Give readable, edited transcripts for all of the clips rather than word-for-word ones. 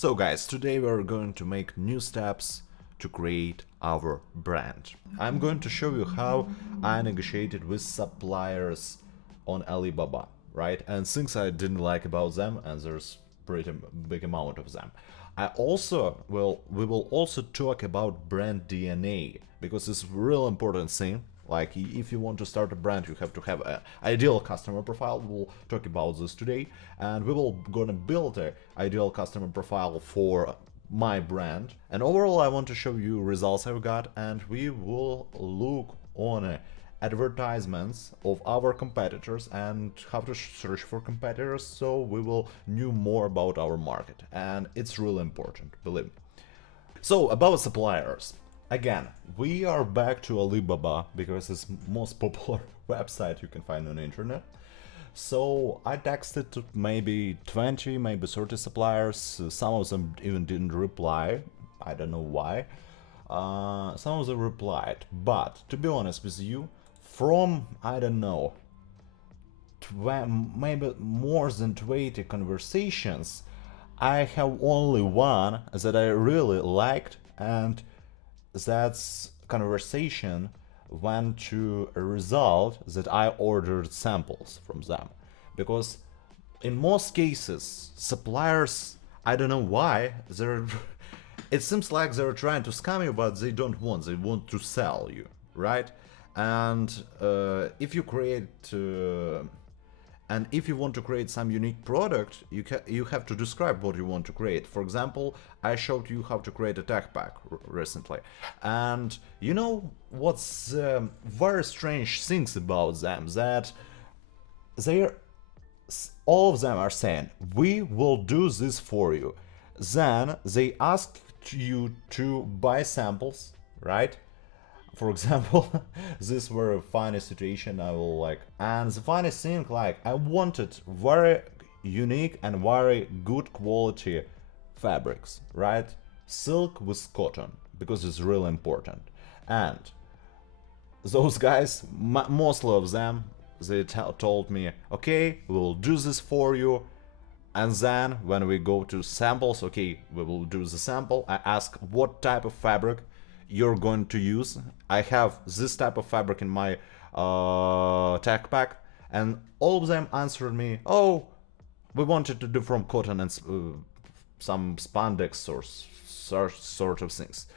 So guys, today we're going to make new steps to create our brand. I'm going to show you how I negotiated with suppliers on Alibaba, right? And things I didn't like about them, and there's pretty big amount of them. We will also talk about brand DNA because it's a real important thing. Like if you want to start a brand, you have to have an ideal customer profile. We'll talk about this today, and we will gonna build an ideal customer profile for my brand. And overall, I want to show you results I've got, and we will look on advertisements of our competitors and how to search for competitors, so we will know more about our market, and it's really important, believe me. So about suppliers. Again, we are back to Alibaba because it's most popular website you can find on the internet. So I texted to maybe 20, maybe 30 suppliers. Some of them even didn't reply. I don't know why. Some of them replied. But to be honest with you, from, I don't know, maybe more than 20 conversations, I have only one that I really liked, and that's conversation went to a result that I ordered samples from them. Because in most cases, suppliers, I don't know why, they're it seems like they're trying to scam you, but they want to sell you, right? And if you want to create some unique product, you have to describe what you want to create. For example, I showed you how to create a tech pack recently. And you know what's very strange things about them? That they're all of them are saying, we will do this for you. Then they ask you to buy samples, right? For example, this very funny situation I will like. And the funny thing, like, I wanted very unique and very good quality fabrics, right? Silk with cotton, because it's really important. And those guys, mostly of them, they told me, okay, we'll do this for you. And then when we go to samples, okay, we will do the sample. I ask what type of fabric you're going to use. I have this type of fabric in my tech pack, and all of them answered me, oh, we wanted to do from cotton and some spandex or sort of things.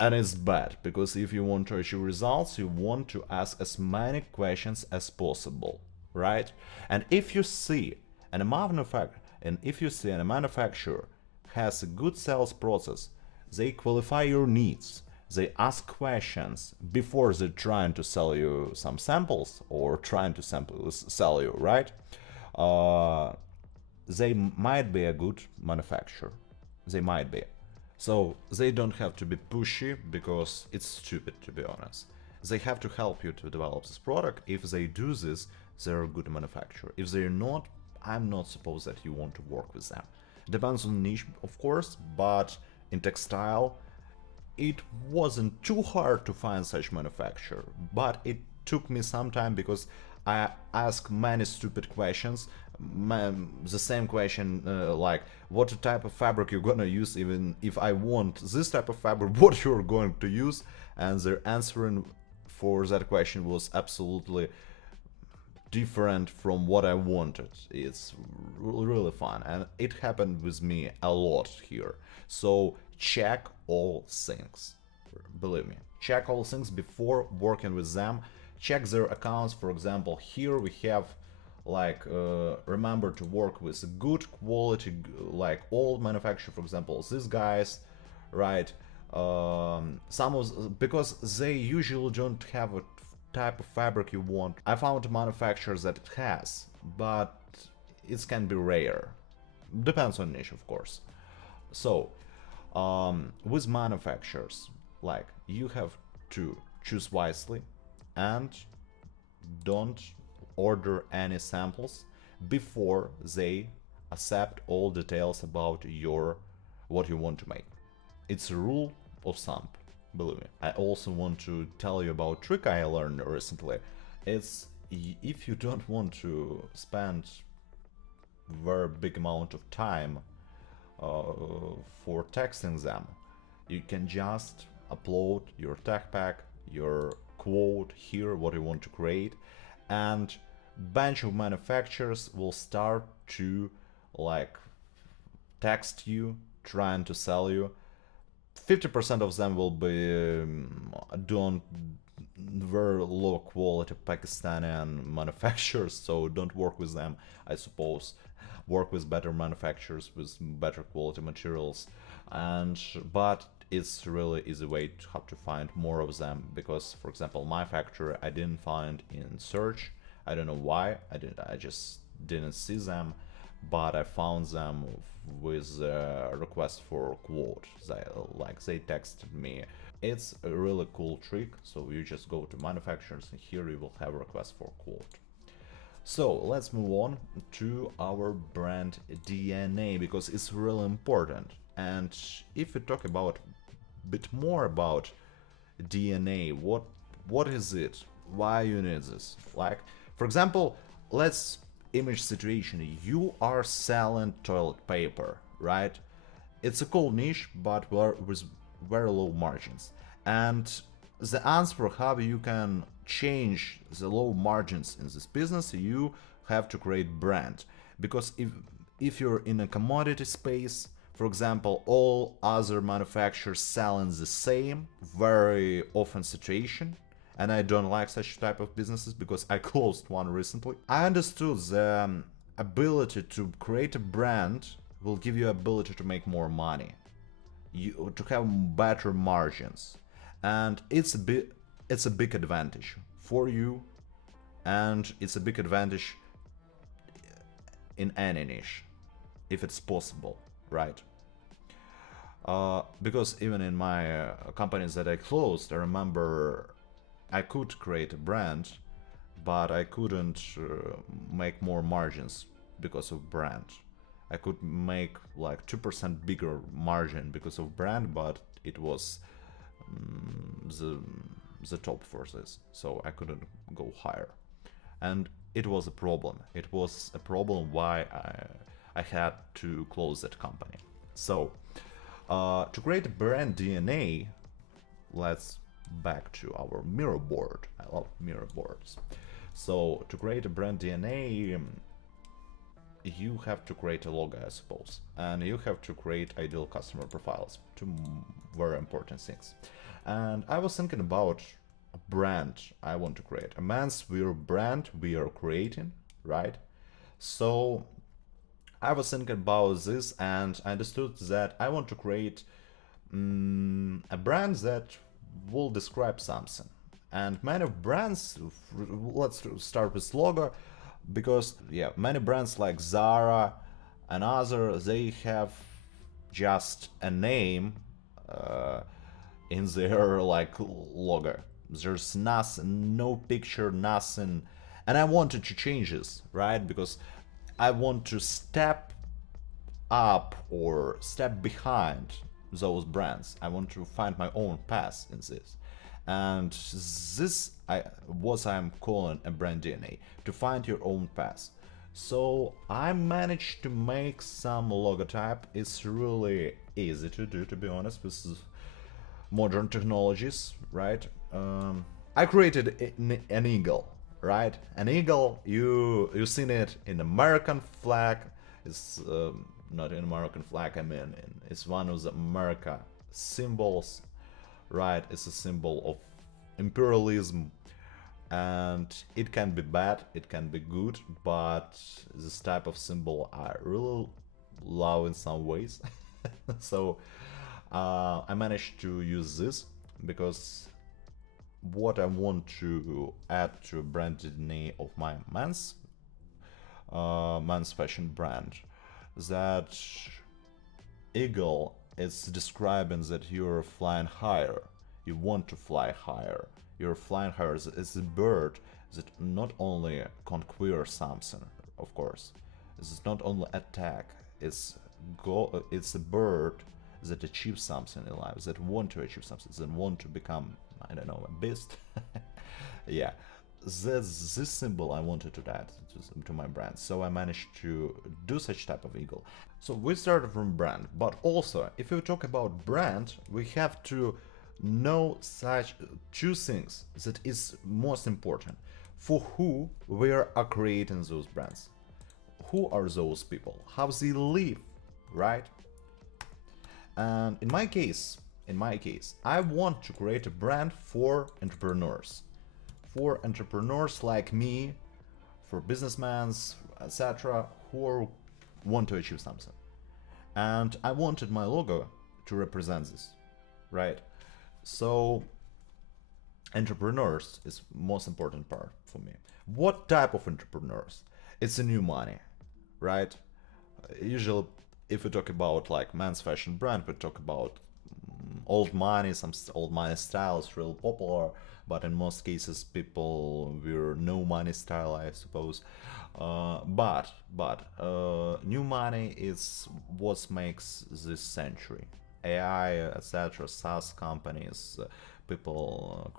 And it's bad, because if you want to achieve results, you want to ask as many questions as possible, right? And if you see a manufacturer has a good sales process, they qualify your needs, they ask questions before they're trying to sell you some samples or trying to sell you, right? They might be a good manufacturer. They might be. So they don't have to be pushy, because it's stupid, to be honest. They have to help you to develop this product. If they do this, they're a good manufacturer. If they're not, I'm not supposed that you want to work with them. Depends on niche, of course, but in textile, it wasn't too hard to find such manufacturer. But it took me some time, because I asked many stupid questions. The same question, like, what type of fabric you're gonna use, even if I want this type of fabric, what you're going to use. And their answering for that question was absolutely different from what I wanted. It's really fun, and it happened with me a lot here. So check all things, believe me, check all things before working with them. Check their accounts. For example, here we have like remember to work with good quality, like old manufacturer, for example these guys, right? Some of, because they usually don't have a type of fabric you want. I found manufacturers that it has, but it can be rare. Depends on niche, of course. So with manufacturers, like, you have to choose wisely, and don't order any samples before they accept all details about what you want to make. It's a rule of thumb, believe me. I also want to tell you about a trick I learned recently. It's, if you don't want to spend very big amount of time for texting them. You can just upload your tech pack, your quote here, what you want to create, and bunch of manufacturers will start to like text you, trying to sell you. 50% of them will be don't very low quality Pakistani manufacturers, so don't work with them, I suppose. Work with better manufacturers with better quality materials, and but it's really easy way to have to find more of them, because for example my factory I didn't find in search. I don't know why. I just didn't see them, but I found them with a request for quote. They texted me. It's a really cool trick. So you just go to manufacturers and here you will have a request for quote. So let's move on to our brand DNA, because it's really important. And if we talk about a bit more about DNA, what is it? Why you need this? Like, for example, let's image situation. You are selling toilet paper, right? It's a cool niche, but with very low margins. And the answer how you can change the low margins in this business, you have to create brand. Because if you're in a commodity space, for example, all other manufacturers selling the same, very often situation, and I don't like such type of businesses because I closed one recently. I understood the ability to create a brand will give you ability to make more money, to have better margins, and it's a big advantage for you, and it's a big advantage in any niche if it's possible, right? Because even in my companies that I closed, I remember I could create a brand, but I couldn't make more margins because of brand. I could make like 2% bigger margin because of brand, but it was the top for this, so I couldn't go higher, and it was a problem. It was a problem why I had to close that company. So to create a brand DNA, let's back to our mirror board. I love mirror boards. So to create a brand DNA, you have to create a logo, I suppose, and you have to create ideal customer profiles. Two very important things. And I was thinking about a brand I want to create, a menswear brand we are creating, right? So I was thinking about this, and I understood that I want to create a brand that will describe something. And many brands, let's start with logo, because yeah, many brands like Zara and other, they have just a name in their like logo. There's nothing, no picture, nothing, and I wanted to change this, right? Because I want to step up or step behind those brands. I want to find my own path in this. And this what I'm calling a brand DNA, to find your own path. So I managed to make some logotype. It's really easy to do, to be honest, with modern technologies, right? I created an eagle, right? An eagle, you've seen it in American flag. It's not an American flag, I mean, it's one of the America symbols, right? It's a symbol of imperialism, and it can be bad, it can be good, but this type of symbol I really love in some ways. So I managed to use this because what I want to add to brand name of my men's fashion brand, that eagle is describing that you're flying higher, you want to fly higher, you're flying higher. It's a bird that not only conquer something, of course, it's not only attack, it's a bird that achieves something in life, that want to achieve something, that want to become, I don't know, a beast. Yeah, this symbol I wanted to add to my brand, so I managed to do such type of eagle. So we started from brand, but also if we talk about brand, we have to know such two things that is most important. For who we are creating those brands, who are those people, how they live, right? And in my case, I want to create a brand for entrepreneurs like me, for businessmen, etc., who want to achieve something. And I wanted my logo to represent this, right? So entrepreneurs is most important part for me. What type of entrepreneurs? It's a new money, right? Usually, if we talk about like men's fashion brand, we talk about old money, some old money styles real popular, but in most cases people wear no money style, I suppose. But new money is what makes this century. AI, etc., SaaS companies, people,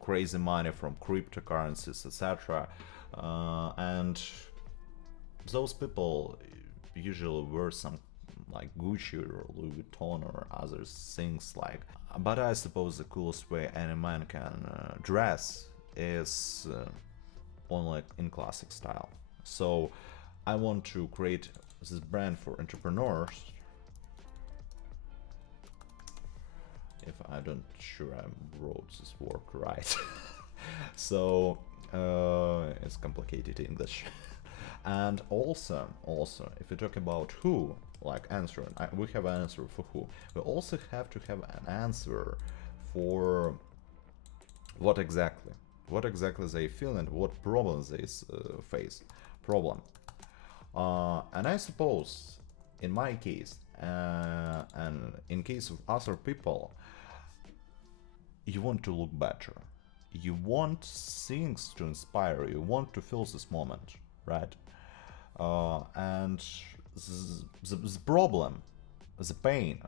crazy money from cryptocurrencies, etc. And those people usually wear some like Gucci or Louis Vuitton or other things like. But I suppose the coolest way any man can dress is only in classic style. So I want to create this brand for entrepreneurs. If I don't sure I wrote this word right. So it's complicated English. And also, if we talk about who, like answer, we have an answer for who. We also have to have an answer for what exactly they feel and what problems they face. And I suppose, in my case, and in case of other people, you want to look better. You want things to inspire you. You want to feel this moment, right? And the problem, the pain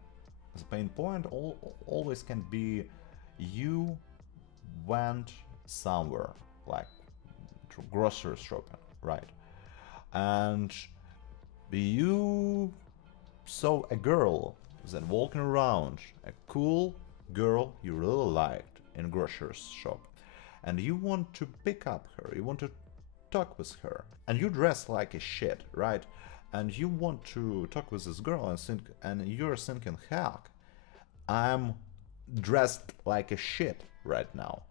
point always can be you went somewhere like to grocery shopping, right? And you saw a girl then walking around, a cool girl you really liked in grocery shop, and you want to pick up her, you want to talk with her, and you dress like a shit, right? And you want to talk with this girl and you're thinking, heck, I'm dressed like a shit right now.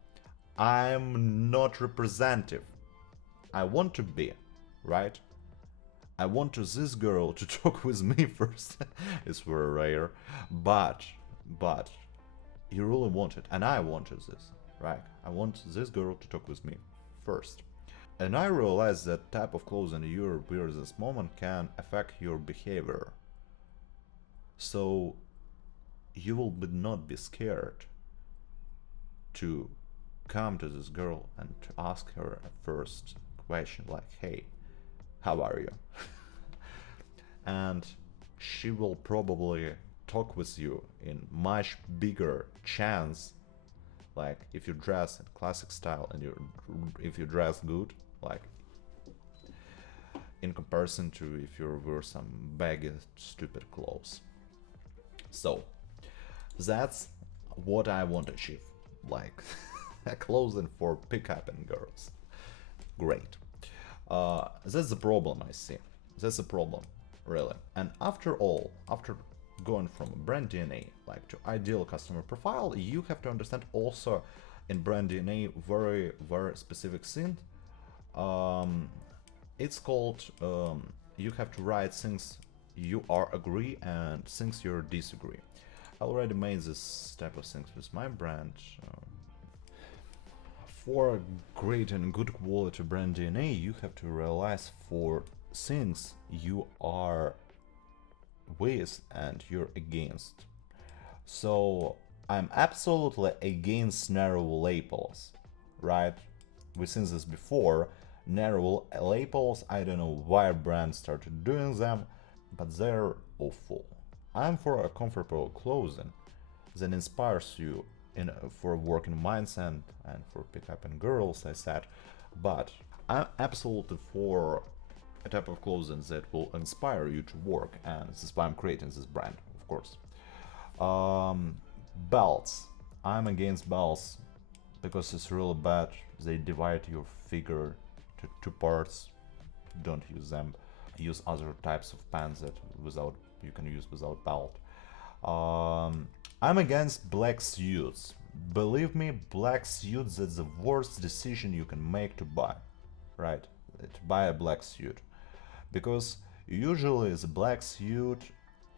I'm not representative. I want to be, right? I want this girl to talk with me first. It's very rare, but you really want it, and I wanted this, right? I want this girl to talk with me first. And I realized that type of clothing you wear at this moment can affect your behavior. So you will not be scared to come to this girl and to ask her a first question like, hey, how are you? And she will probably talk with you in much bigger chance, like if you dress in classic style and if you dress good, like in comparison to if you wear some baggy stupid clothes. So that's what I want to achieve, like a clothing for pickup-in girls. Great. That's the problem I see. That's the problem, really. And after all, after going from brand DNA like to ideal customer profile, you have to understand also in brand DNA very specific thing. It's called you have to write things you are agree and things you disagree. I already made this type of things with my brand. For great and good quality brand DNA, you have to realize for things you are with and you're against. So I'm absolutely against narrow labels, right? We've seen this before. Narrow labels, I don't know why brands started doing them, but they're awful. I'm for a comfortable clothing that inspires you for working mindset and for pickup and girls, I said. But I'm absolutely for a type of clothing that will inspire you to work, and this is why I'm creating this brand, of course. Belts. I'm against belts because it's really bad. They divide your figure to two parts. Don't use them. Use other types of pants that you can use without belt. I'm against black suits. Believe me, black suits, that's the worst decision you can make to buy, right? To buy a black suit. Because usually the black suit,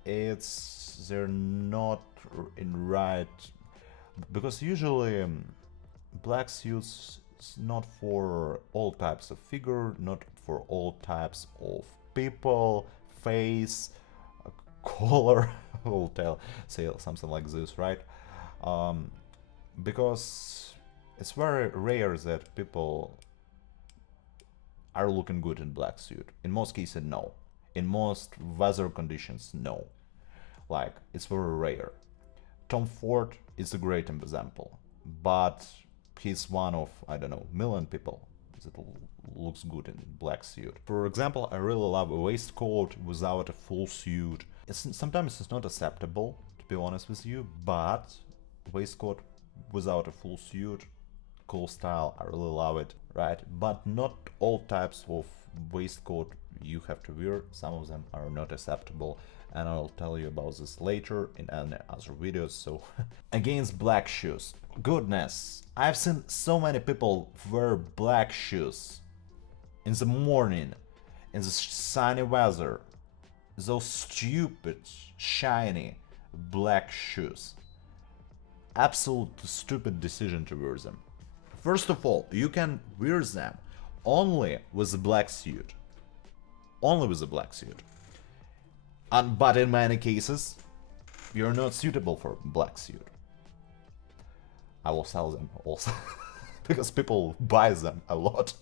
they're not in right, because usually black suits is not for all types of figure, not for all types of people, face, color. We'll say something like this, right? Because it's very rare that people are looking good in black suit. In most cases, no. In most weather conditions, no. Like, it's very rare. Tom Ford is a great example, but he's one of, I don't know, million people that looks good in black suit. For example, I really love a waistcoat without a full suit. Sometimes it's not acceptable, to be honest with you, but waistcoat without a full suit, cool style, I really love it, right? But not all types of waistcoat you have to wear. Some of them are not acceptable, and I'll tell you about this later in other videos. So against black shoes, goodness, I've seen so many people wear black shoes in the morning, in the sunny weather, those stupid shiny black shoes. Absolute stupid decision to wear them. First of all, you can wear them only with a black suit. Only with a black suit. But in many cases, you're not suitable for black suit. I will sell them also. Because people buy them a lot.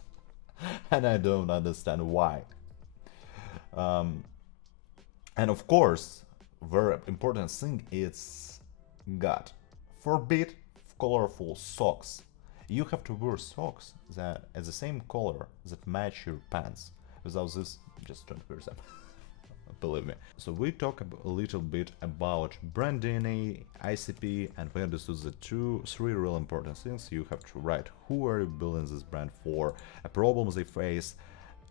And I don't understand why. And of course, very important thing is God forbid colorful socks. You have to wear socks that are the same color that match your pants. Without this, just don't wear them. Believe me. So we talk a little bit about brand DNA, ICP, and we understood the three real important things. You have to write who are you building this brand for, a problem they face,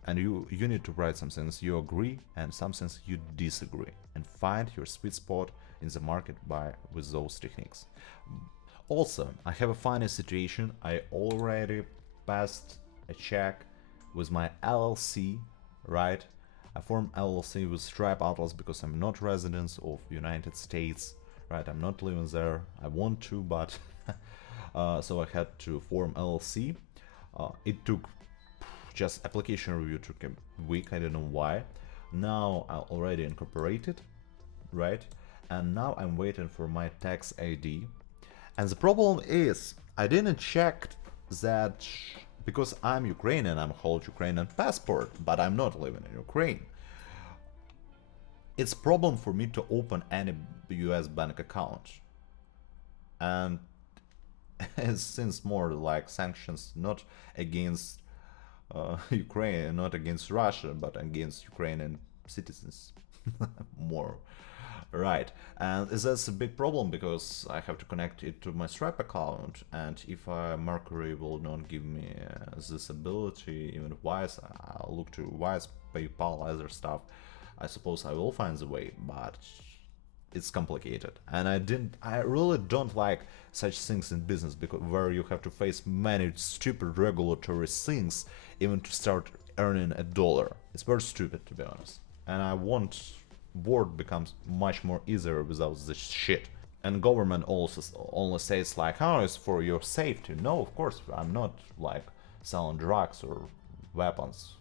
and you need to write some things you agree and some things you disagree, and find your sweet spot in the market with those techniques. Also, I have a funny situation. I already passed a check with my LLC, right? I formed LLC with Stripe Atlas because I'm not resident of United States, right? I'm not living there. I want to, but so I had to form LLC. It took just application review took a week. I don't know why. Now I already incorporated, right? And now I'm waiting for my tax ID. And the problem is I didn't check that. Because I'm Ukrainian, I'm hold Ukrainian passport, but I'm not living in Ukraine. It's problem for me to open any US bank account. And since more like sanctions not against Ukraine, not against Russia, but against Ukrainian citizens more. Right, and that's a big problem because I have to connect it to my Stripe account, and if Mercury will not give me this ability, even Wise, I'll look to Wise, PayPal, other stuff. I suppose I will find the way, but it's complicated, and I really don't like such things in business because where you have to face many stupid regulatory things even to start earning a dollar. It's very stupid, to be honest, and I want world becomes much more easier without this shit. And government also only says like, oh, it's for your safety. No, of course, I'm not like selling drugs or weapons.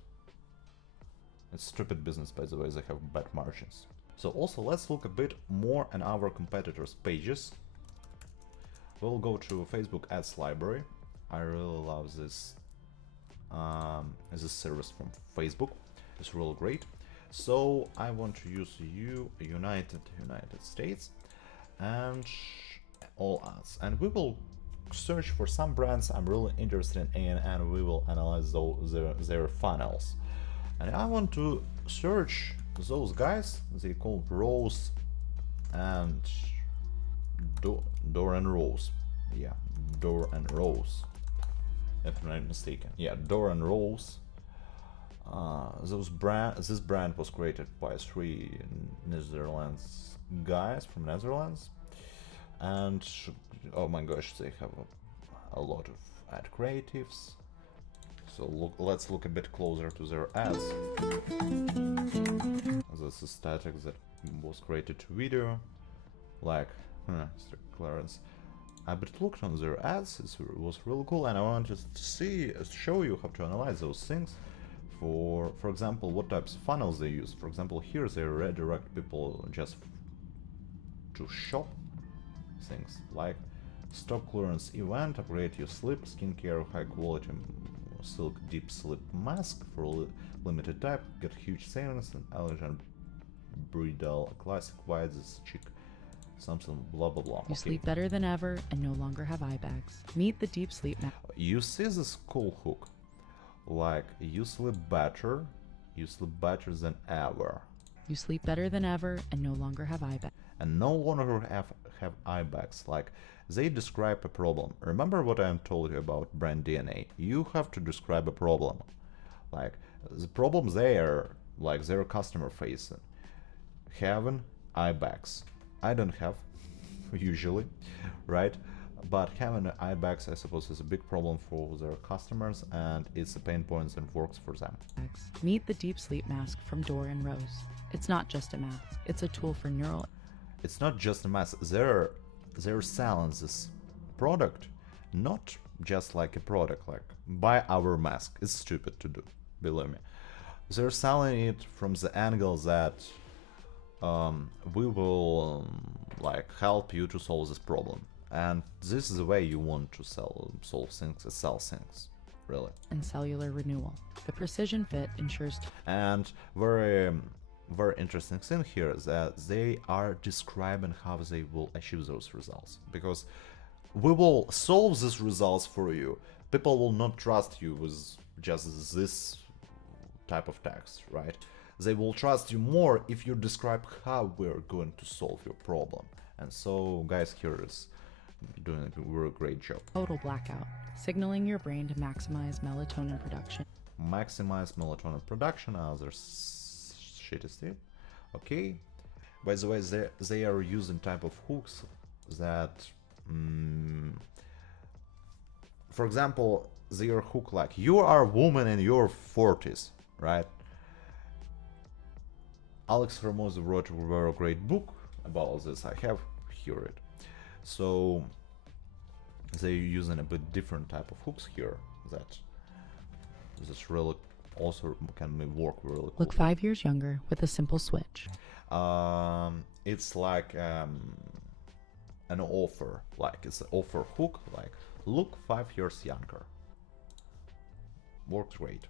It's stupid business, by the way, they have bad margins. So also let's look a bit more on our competitors' pages. We'll go to Facebook Ads Library. I really love this service from Facebook. It's really great. So I want to use United States and all ads, and we will search for some brands I'm really interested in, and we will analyze their funnels. And I want to search those guys. They called Rose and Door and Rose. Yeah, Door and Rose. If I'm not mistaken. Yeah, Door and Rose. This brand was created by 3 Netherlands guys from Netherlands, and oh my gosh, they have a lot of ad creatives. So let's look a bit closer to their ads. This is static that was created to video, like clearance. I looked on their ads. It was really cool, and I wanted to show you how to analyze those things. For example, what types of funnels they use. For example, here they redirect people just to shop things like stock clearance event, upgrade your sleep, skincare, high quality silk deep sleep mask for limited time, get huge savings, and elegant bridal classic white is chic, something blah blah blah. You sleep better than ever and no longer have eye bags. Meet the deep sleep mask. You see this cool hook, like you sleep better than ever. You sleep better than ever and no longer have eye bags. And no longer have eye bags. Like they describe a problem. Remember what I told you about brand DNA? You have to describe a problem. Like the problem there, like their customer facing, having eye bags. I don't have usually, right? But having eye bags, I suppose, is a big problem for their customers, and it's a pain point and works for them. Meet the deep sleep mask from Door and Rose. It's not just a mask; it's a tool for neural. It's not just a mask. They're selling this product, not just like a product, like buy our mask. It's stupid to do, believe me. They're selling it from the angle that we will like help you to solve this problem. And this is the way you want to sell things, really. And cellular renewal. The precision fit ensures. And very interesting thing here is that they are describing how they will achieve those results. Because we will solve these results for you. People will not trust you with just this type of text, right? They will trust you more if you describe how we're going to solve your problem. And so, guys, here is doing a really great job. Total blackout, signaling your brain to maximize melatonin production. Maximize melatonin production, other shit is it. Okay. By the way, they are using type of hooks that, for example, their hook like, you are a woman in your 40s, right? Alex Hermoso wrote a very great book about this. I have here it. So they're using a bit different type of hooks here that this really also can work really cool. Look 5 years younger with a simple switch. It's like an offer, like it's an offer hook, like look 5 years younger. Works great.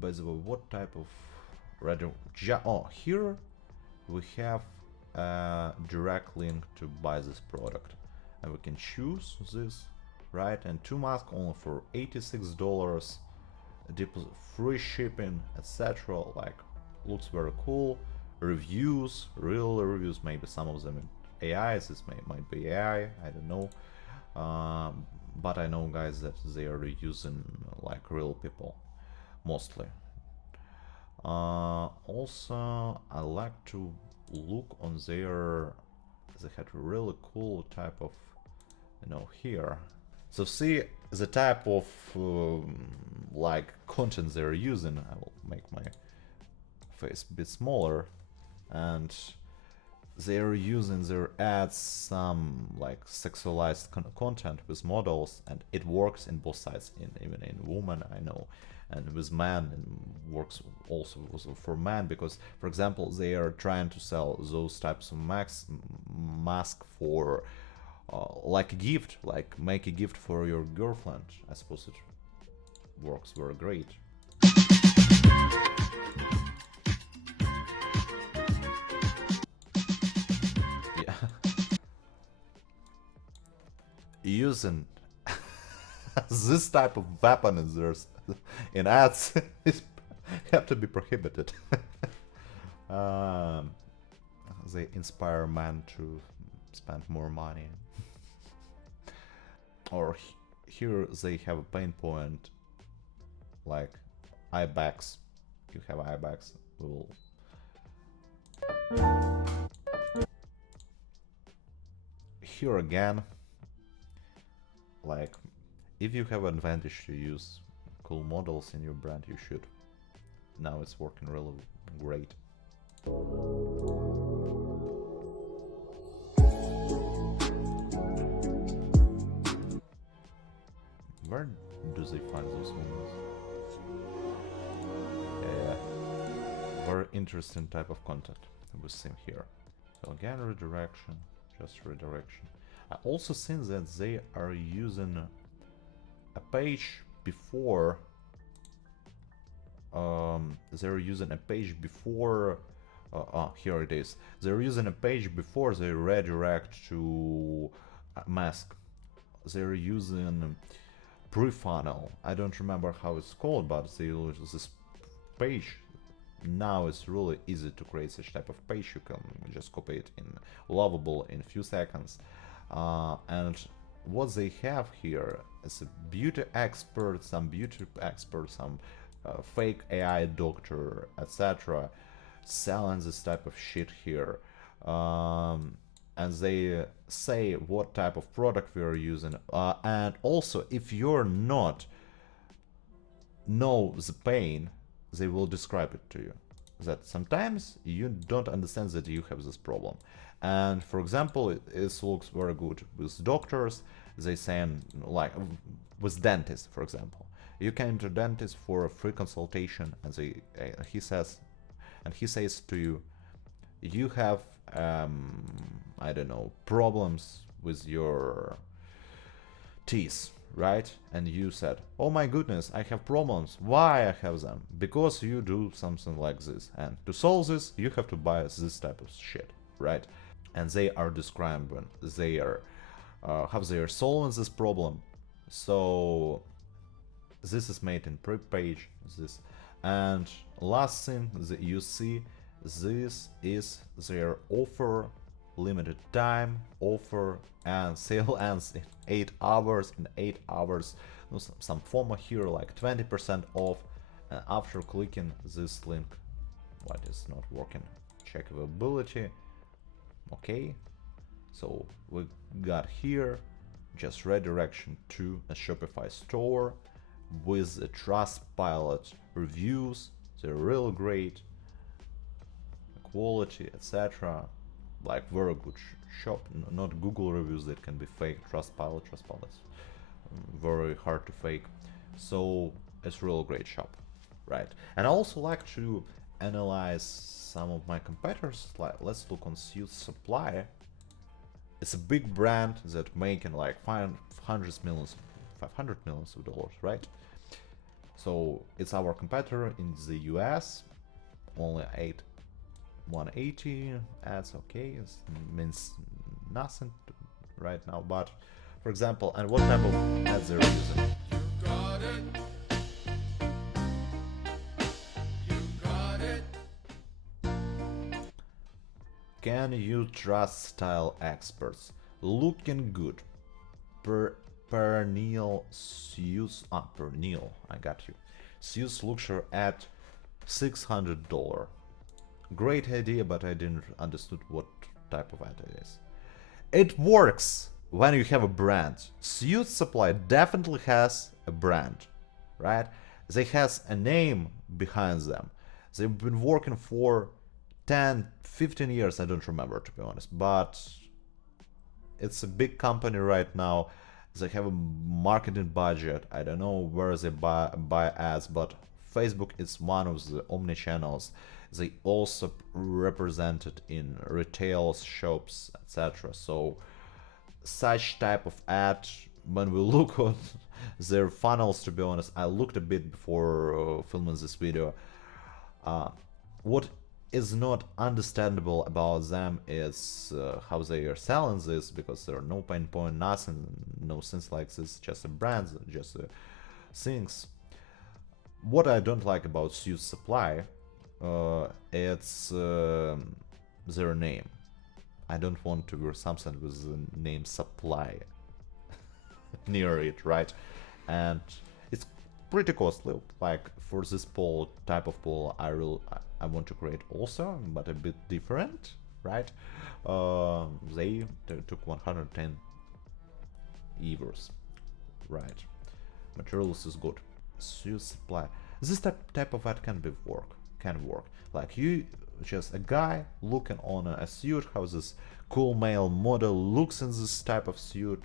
By the way, what type of radio? Oh, here we have a direct link to buy this product, and we can choose this, right? And 2 masks only for $86, deposit, free shipping, etc. Like, looks very cool. Reviews, real reviews, maybe some of them AIs. This might be AI, I don't know. But I know, guys, that they are using like real people mostly. Also, I like to look on their, they had really cool type of, here. So see the type of like content they're using. I will make my face a bit smaller, and they're using their ads some like sexualized content with models, and it works in both sides, even in women, I know, and with men, and works also for men, because for example they are trying to sell those types of mask for like a gift, like make a gift for your girlfriend. I suppose it works very great. using this type of weapon in ads is have to be prohibited. um, they inspire man to spend more money. Or here they have a pain point like eye bags. You have eye bags, we will here again, like if you have advantage to use cool models in your brand, you should. Now it's working really great. Where do they find those moments? Yeah, very interesting type of content we see here. So again, redirection, just redirection. I also think that they are using a page before. They're using a page before. Here it is. They're using a page before they redirect to a mask. They're using pre-funnel. I don't remember how it's called, but they use this page. Now it's really easy to create such type of page. You can just copy it in Lovable in a few seconds. And what they have here is a beauty expert, some fake AI doctor, etc. selling this type of shit here. And they say what type of product we are using. And also, if you're not know the pain, they will describe it to you. That sometimes you don't understand that you have this problem. And for example, it looks very good with doctors. They saying like with dentists, for example, you can to dentist for a free consultation, and he says to you, you have I don't know, problems with your teeth, right? And you said, oh my goodness, I have problems. Why I have them? Because you do something like this, and to solve this you have to buy this type of shit, right? And they are describing they are how they are solving this problem. So this is made in pre-page, this. And last thing that you see, this is their offer, limited time offer, and sale ends in 8 hours. In 8 hours, some FOMO here like 20% off. And after clicking this link, what is not working? Check availability. Okay, so we got here just redirection to a Shopify store with the Trustpilot reviews. They're real great, quality, etc. Like very good shop, not Google reviews that can be fake. Trustpilot very hard to fake. So it's real great shop, right? And I also like to analyze some of my competitors. Like, let's look on Suit Supply. It's a big brand that making like 500 millions of dollars, right? So it's our competitor in the US, only 180 ads. Okay, it means nothing right now, but for example, and what type of ads they're using? Can you trust style experts? Looking good. Pernil suits. Pernil, I got you. Suits luxury at $600. Great idea, but I didn't understood what type of ad it is. It works when you have a brand. Suit Supply definitely has a brand, right? They has a name behind them. They've been working for 10, 15 years, I don't remember to be honest, but it's a big company right now. They have a marketing budget. I don't know where they buy ads, but Facebook is one of the omni-channels. They also represented in retail shops, etc. So such type of ad, when we look on their funnels, to be honest, I looked a bit before filming this video. What is not understandable about them is how they are selling this, because there are no pain point, nothing, no things like this, just a brand, just things. What I don't like about Suit Supply, it's their name. I don't want to wear something with the name Supply near it, right? And it's pretty costly. Like for this pole, type of pole, I want to create also, but a bit different, right? They took 110 euros, right? Materials is good. Suit Supply. This type of ad can work. Like you, just a guy looking on a suit, how this cool male model looks in this type of suit.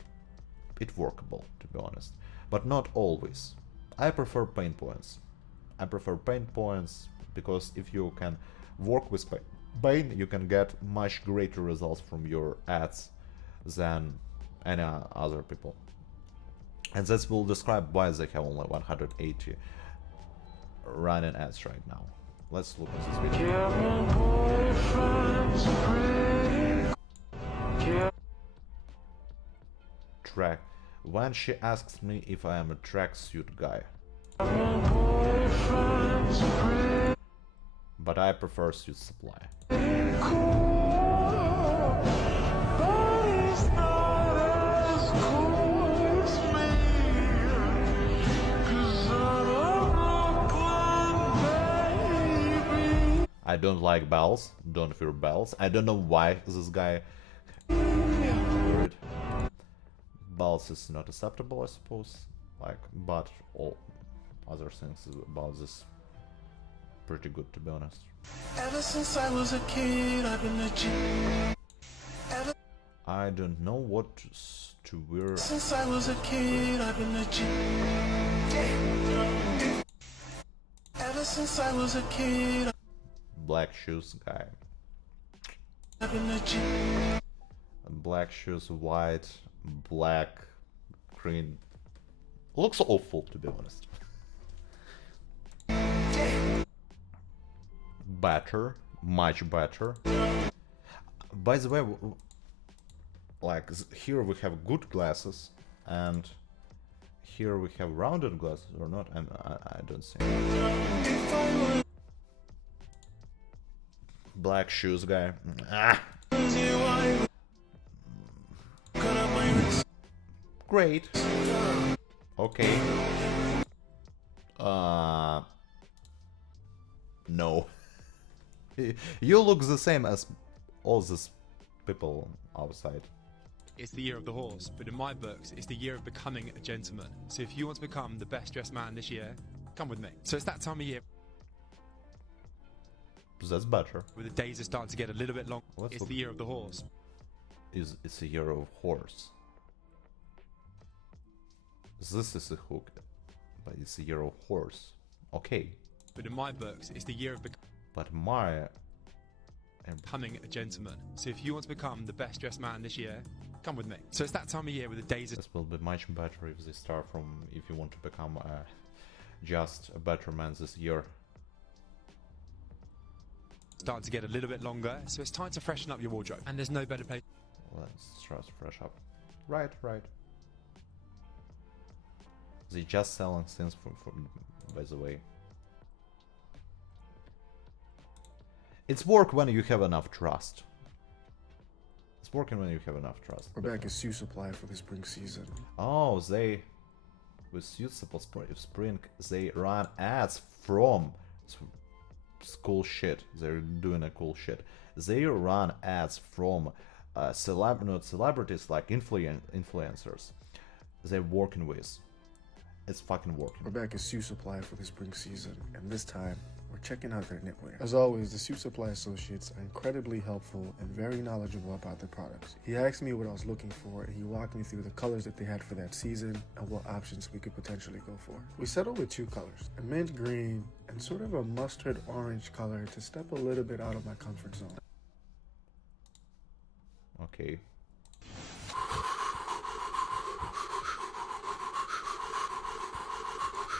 It's workable, to be honest, but not always. I prefer pain points. Because if you can work with pain, you can get much greater results from your ads than any other people. And this will describe why they have only 180 running ads right now. Let's look at this video. Track. When she asks me if I am a tracksuit guy. But I prefer Suit Supply. I don't like bells, don't fear bells. I don't know why this guy weird. Bells is not acceptable, I suppose. Like, but all other things about this pretty good, to be honest. Ever since I was a kid, I've been a G. I don't know what to wear. Since I was a kid, I've been a G. Ever since I was a kid, Black shoes guy. I've been a G. Black shoes, white, black, green. Looks awful, to be honest. Better, much better. By the way, like here we have good glasses, and here we have rounded glasses, or not? I don't see. Black shoes guy. Ah. Great. Okay. No. You look the same as all these people outside. It's the year of the horse, but in my books, it's the year of becoming a gentleman. So if you want to become the best dressed man this year, come with me. So it's that time of year That's better. where the days are starting to get a little bit long. Let's It's look. the year of the horse. It's a year of horse. This is a hook, but it's a year of horse. Okay, But in my books, it's the year of but my becoming a gentleman. So if you want to become the best dressed man this year, come with me. So it's that time of year where the days are this will be much better if they start from if you want to become just a better man this year. starting to get a little bit longer. So it's time to freshen up your wardrobe. And there's no better place. Let's try to fresh up. Right. They just selling things for by the way. It's work when you have enough trust. It's working when you have enough trust. We're back at Suit Supply for the spring season. Oh, they with Suit Supply spring they run ads from cool shit. They're doing a cool shit. They run ads from not celebrities, like influencers. They're working with. It's fucking working. We're back at Suit Supply for the spring season, and this time we're checking out their knitwear. As always, the Suit Supply associates are incredibly helpful and very knowledgeable about their products. He asked me what I was looking for, and he walked me through the colors that they had for that season and what options we could potentially go for. We settled with two colors, a mint green and sort of a mustard orange color to step a little bit out of my comfort zone. Okay.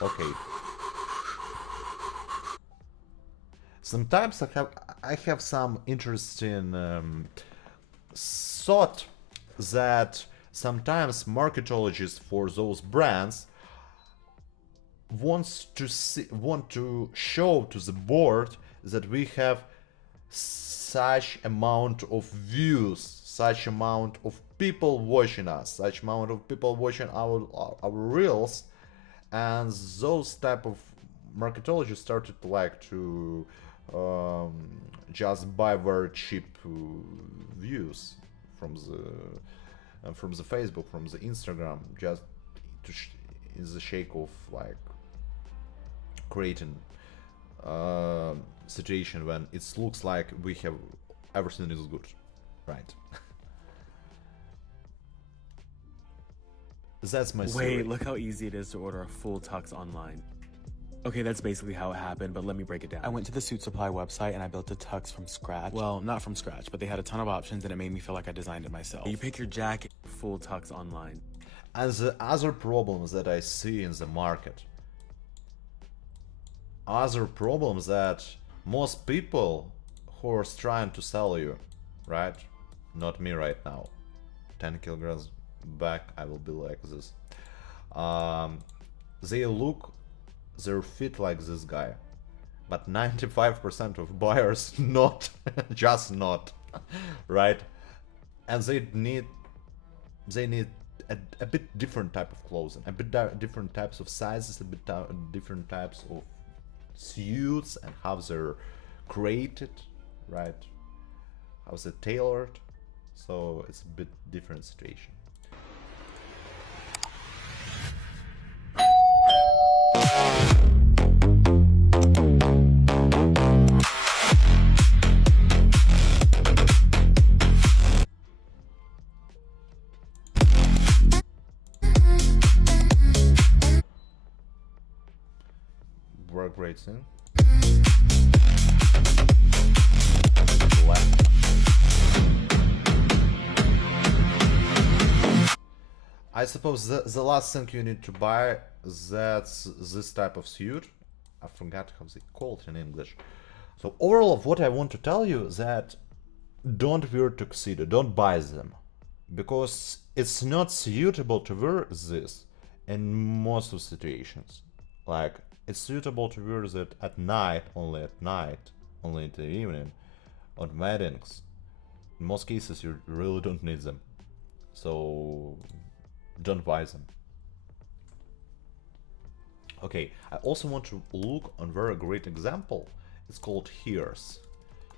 Okay. Sometimes I have some interesting thought that sometimes marketologists for those brands want to show to the board that we have such amount of views, such amount of people watching us, such amount of people watching our reels, and those type of marketologists started to just buy very cheap views from the Facebook, from the Instagram, just in the shake of like creating situation when it looks like we have everything is good, right? That's my story. Wait, look how easy it is to order a full tux online. Okay, that's basically how it happened, but let me break it down. I went to the Suit Supply website and I built a tux from scratch. Well, not from scratch, but they had a ton of options and it made me feel like I designed it myself. You pick your jacket, full tux online. And the other problems that I see in the market, other problems that most people who are trying to sell you, right? Not me right now. 10 kilograms back, I will be like this. They fit like this guy, but 95% of buyers not, just not, right? And they need a bit different type of clothing, a bit different types of sizes, a bit different types of suits, and how they're created, right? How they're tailored. So it's a bit different situation. Work great soon. I suppose the last thing you need to buy, that's this type of suit. I forgot how they call it in English. So overall of what I want to tell you that don't wear tuxedo, don't buy them, because it's not suitable to wear this in most of situations. Like, it's suitable to wear that at night, only in the evening, on weddings. In most cases you really don't need them, so don't buy them. Okay, I also want to look on very great example. It's called Hears.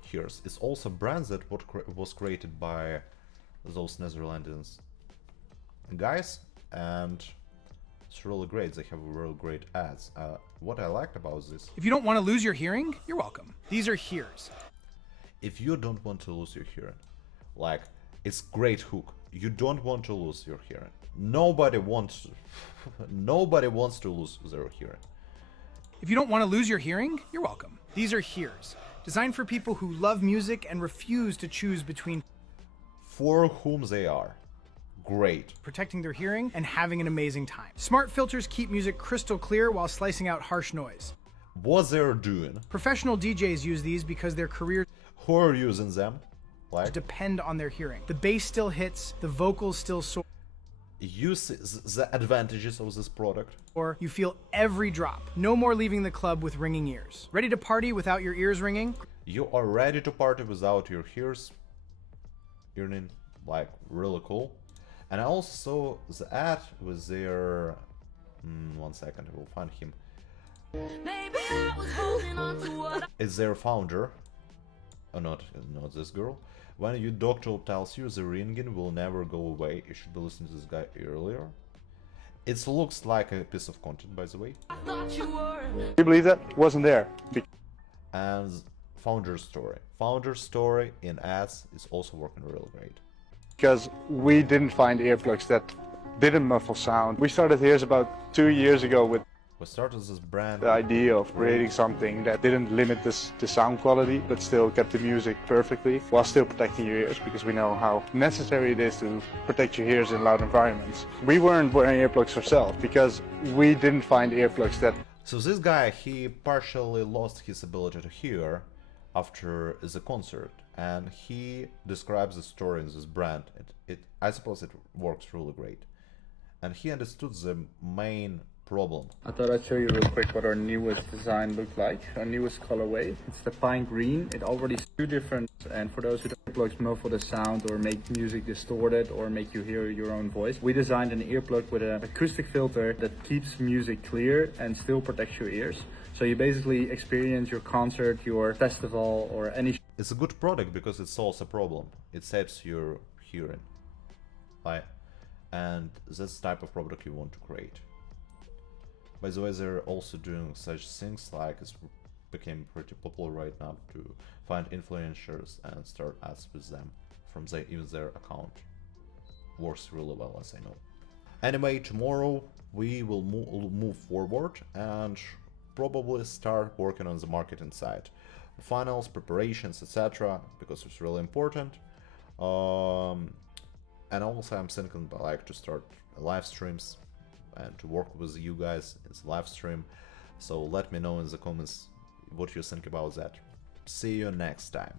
Hears. It's also a brand that was created by those Netherlands guys, and it's really great. They have really great ads. What I liked about this, If you don't want to lose your hearing, you're welcome. These are Hears. if you don't want to lose your hearing, like, it's great hook. You don't want to lose your hearing. Nobody wants to lose their hearing. If you don't want to lose your hearing, you're welcome. These are Hears, designed for people who love music and refuse to choose between For whom they are. Great. protecting their hearing and having an amazing time. Smart filters keep music crystal clear while slicing out harsh noise. What they're doing. Professional DJs use these because their careers Who are using them? Like, depend on their hearing. The bass still hits, the vocals still soar, you see the advantages of this product. you feel every drop. No more leaving the club with ringing ears. Ready to party without your ears ringing? You are ready to party without your ears earning, like, really cool. And I also saw the ad with their 1 second, I will find him. Maybe I was holding on to what It's their founder. Oh, not this girl. When your doctor tells you the ringing will never go away, you should be listening to this guy earlier. It looks like a piece of content, by the way. I thought you were. You believe that? Wasn't there. And founder's story. Founder's story in ads is also working really great. Because we didn't find earplugs that didn't muffle sound. We started Hears about 2 years ago with We started this brand. the idea of creating something that didn't limit the sound quality, but still kept the music perfectly, while still protecting your ears, because we know how necessary it is to protect your ears in loud environments. We weren't wearing earplugs ourselves, because we didn't find earplugs that So this guy, he partially lost his ability to hear after the concert, and he describes the story in this brand. I suppose it works really great, and he understood the main problem. I thought I'd show you real quick what our newest design looked like, our newest colorway. It's the pine green. It already is 2 different, and for those who don't, earplugs muffle the sound or make music distorted or make you hear your own voice. We designed an earplug with an acoustic filter that keeps music clear and still protects your ears. So you basically experience your concert, your festival, or any... It's a good product because it solves a problem. It saves your hearing. Right? And that's the type of product you want to create. By the way, they're also doing such things like it's became pretty popular right now to find influencers and start ads with them from even their account. Works really well, as I know. Anyway, tomorrow we will move forward and probably start working on the marketing side, finals, preparations, etc., because it's really important. And also I'm thinking like to start live streams and to work with you guys in the live stream. So let me know in the comments what you think about that. See you next time.